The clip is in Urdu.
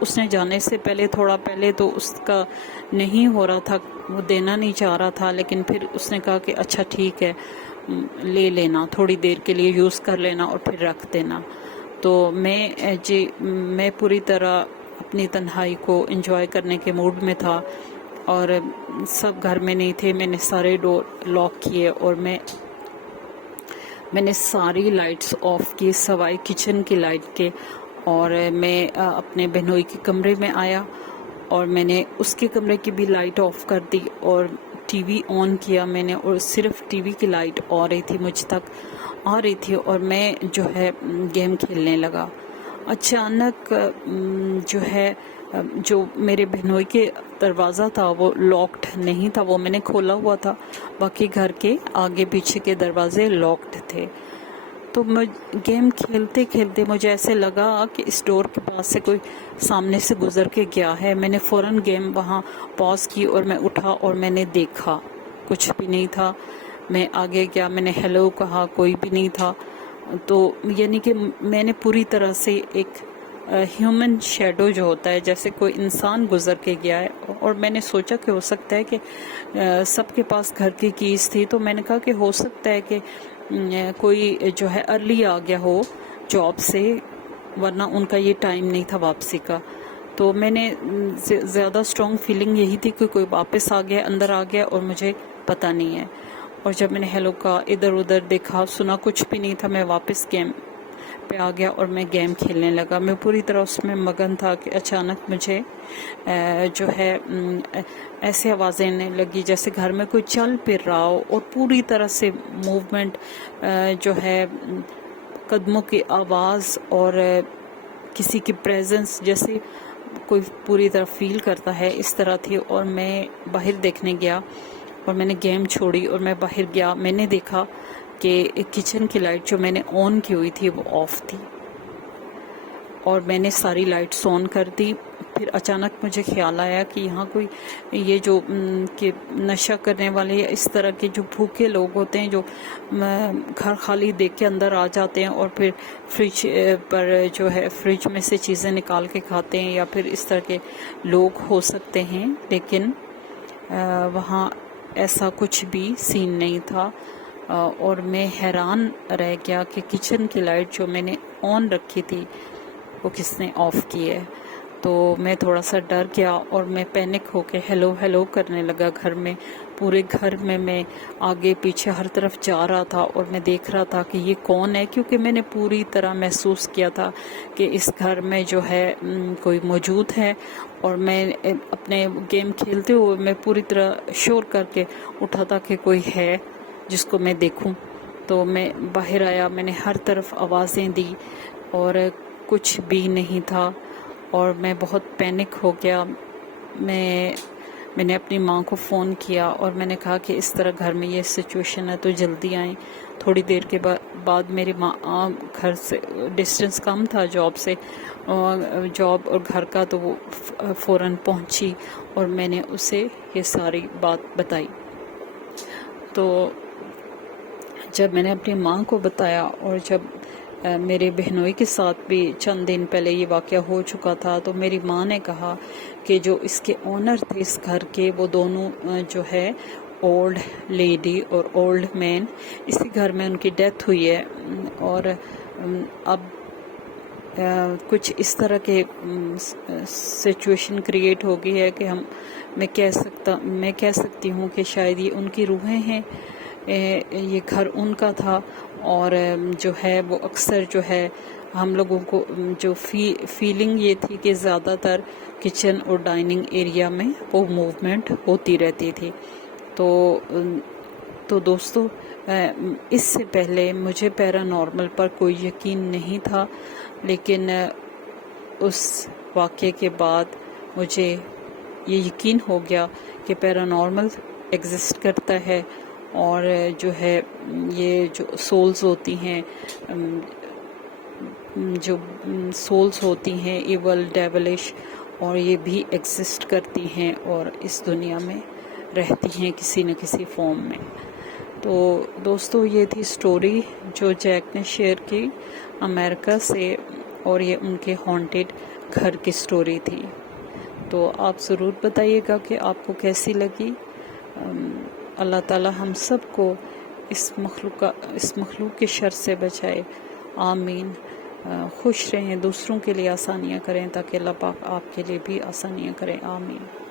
اس نے جانے سے پہلے تھوڑا پہلے تو اس کا نہیں ہو رہا تھا، وہ دینا نہیں چاہ رہا تھا، لیکن پھر اس نے کہا کہ اچھا ٹھیک ہے لے لینا، تھوڑی دیر کے لیے یوز کر لینا اور پھر رکھ دینا۔ تو میں پوری طرح اپنی تنہائی کو انجوائے کرنے کے موڈ میں تھا، اور سب گھر میں نہیں تھے۔ میں نے سارے ڈور لاک کیے اور میں نے ساری لائٹس آف کی سوائے کچن کی لائٹ کے، اور میں اپنے بہنوئی کے کمرے میں آیا اور میں نے اس کے کمرے کی بھی لائٹ آف کر دی اور ٹی وی آن کیا میں نے، اور صرف ٹی وی کی لائٹ آ رہی تھی، مجھ تک آ رہی تھی، اور میں جو ہے گیم کھیلنے لگا۔ اچانک جو میرے بہنوئی کے دروازہ تھا وہ لاکڈ نہیں تھا، وہ میں نے کھولا ہوا تھا، باقی گھر کے آگے پیچھے کے دروازے لاکڈ تھے۔ تو گیم کھیلتے کھیلتے مجھے ایسے لگا کہ اس ڈور کے پاس سے کوئی سامنے سے گزر کے گیا ہے۔ میں نے فوراً گیم وہاں پاز کی اور میں اٹھا اور میں نے دیکھا کچھ بھی نہیں تھا۔ میں آگے گیا، میں نے ہیلو کہا، کوئی بھی نہیں تھا۔ تو یعنی کہ میں نے پوری طرح سے ایک ہیومن شیڈو جو ہوتا ہے، جیسے کوئی انسان گزر کے گیا ہے، اور میں نے سوچا کہ ہو سکتا ہے کہ سب کے پاس گھر کی کیز تھی، تو میں نے کہا کہ ہو سکتا ہے کہ کوئی جو ہے ارلی آ گیا ہو جاب سے، ورنہ ان کا یہ ٹائم نہیں تھا واپسی کا۔ تو میں نے زیادہ اسٹرانگ فیلنگ یہی تھی کہ کوئی واپس آ گیا، اندر آ گیا اور مجھے پتہ نہیں ہے۔ اور جب میں نے ہیلو کہا، ادھر ادھر دیکھا، سنا، کچھ بھی نہیں تھا، میں واپس گیم پہ آ گیا اور میں گیم کھیلنے لگا۔ میں پوری طرح اس میں مگن تھا کہ اچانک مجھے جو ہے ایسی آوازیں آنے لگی جیسے گھر میں کوئی چل پھر رہا ہو، اور پوری طرح سے موومنٹ جو ہے قدموں کی آواز اور کسی کی پریزنس جیسے کوئی پوری طرح فیل کرتا ہے، اس طرح تھی۔ اور میں باہر دیکھنے گیا اور میں نے گیم چھوڑی اور میں باہر گیا۔ میں نے دیکھا کہ کچن کی لائٹ جو میں نے آن کی ہوئی تھی وہ آف تھی، اور میں نے ساری لائٹس آن کر دی۔ پھر اچانک مجھے خیال آیا کہ یہاں کوئی یہ جو کہ نشہ کرنے والے یا اس طرح کے جو بھوکے لوگ ہوتے ہیں، جو گھر خالی دیکھ کے اندر آ جاتے ہیں اور پھر فریج پر جو ہے فریج میں سے چیزیں نکال کے کھاتے ہیں، یا پھر اس طرح کے لوگ ہو سکتے ہیں، لیکن وہاں ایسا کچھ بھی سین نہیں تھا۔ اور میں حیران رہ گیا کہ کچن کی لائٹ جو میں نے آن رکھی تھی وہ کس نے آف کی ہے۔ تو میں تھوڑا سا ڈر گیا اور میں پینک ہو کے ہیلو ہیلو کرنے لگا گھر میں، پورے گھر میں آگے پیچھے ہر طرف جا رہا تھا اور میں دیکھ رہا تھا کہ یہ کون ہے، کیونکہ میں نے پوری طرح محسوس کیا تھا کہ اس گھر میں جو ہے کوئی موجود ہے۔ اور میں اپنے گیم کھیلتے ہوئے میں پوری طرح شور کر کے اٹھا تھا کہ کوئی ہے جس کو میں دیکھوں۔ تو میں باہر آیا، میں نے ہر طرف آوازیں دی اور کچھ بھی نہیں تھا، اور میں بہت پینک ہو گیا۔ میں نے اپنی ماں کو فون کیا اور میں نے کہا کہ اس طرح گھر میں یہ سچویشن ہے تو جلدی آئیں۔ تھوڑی دیر کے بعد میری ماں گھر سے ڈسٹنس کم تھا جاب سے، جاب اور گھر کا، تو وہ فوراً پہنچی اور میں نے اسے یہ ساری بات بتائی۔ تو جب میں نے اپنی ماں کو بتایا، اور جب میرے بہنوئی کے ساتھ بھی چند دن پہلے یہ واقعہ ہو چکا تھا، تو میری ماں نے کہا کہ جو اس کے اونر تھے اس گھر کے، وہ دونوں جو ہے اولڈ لیڈی اور اولڈ مین، اسی گھر میں ان کی ڈیتھ ہوئی ہے، اور اب کچھ اس طرح کے سچویشن کریٹ ہو گئی ہے کہ میں کہہ سکتی ہوں کہ شاید یہ ان کی روحیں ہیں، یہ گھر ان کا تھا، اور جو ہے وہ اکثر جو ہے ہم لوگوں کو جو فیلنگ یہ تھی کہ زیادہ تر کچن اور ڈائننگ ایریا میں وہ موومنٹ ہوتی رہتی تھی۔ تو دوستو، اس سے پہلے مجھے پیرانارمل پر کوئی یقین نہیں تھا، لیکن اس واقعے کے بعد مجھے یہ یقین ہو گیا کہ پیرانارمل ایگزسٹ کرتا ہے، اور جو ہے یہ جو سولز ہوتی ہیں، جو سولز ہوتی ہیں ایول ڈیولش، اور یہ بھی ایگزسٹ کرتی ہیں اور اس دنیا میں رہتی ہیں کسی نہ کسی فارم میں۔ تو دوستو، یہ تھی سٹوری جو جیک نے شیئر کی امریکہ سے، اور یہ ان کے ہانٹیڈ گھر کی سٹوری تھی. تو آپ ضرور بتائیے گا کہ آپ کو کیسی لگی. اللہ تعالی ہم سب کو اس مخلوق کے شر سے بچائے. آمین. خوش رہیں، دوسروں کے لیے آسانیاں کریں تاکہ اللہ پاک آپ کے لیے بھی آسانیاں کریں. آمین.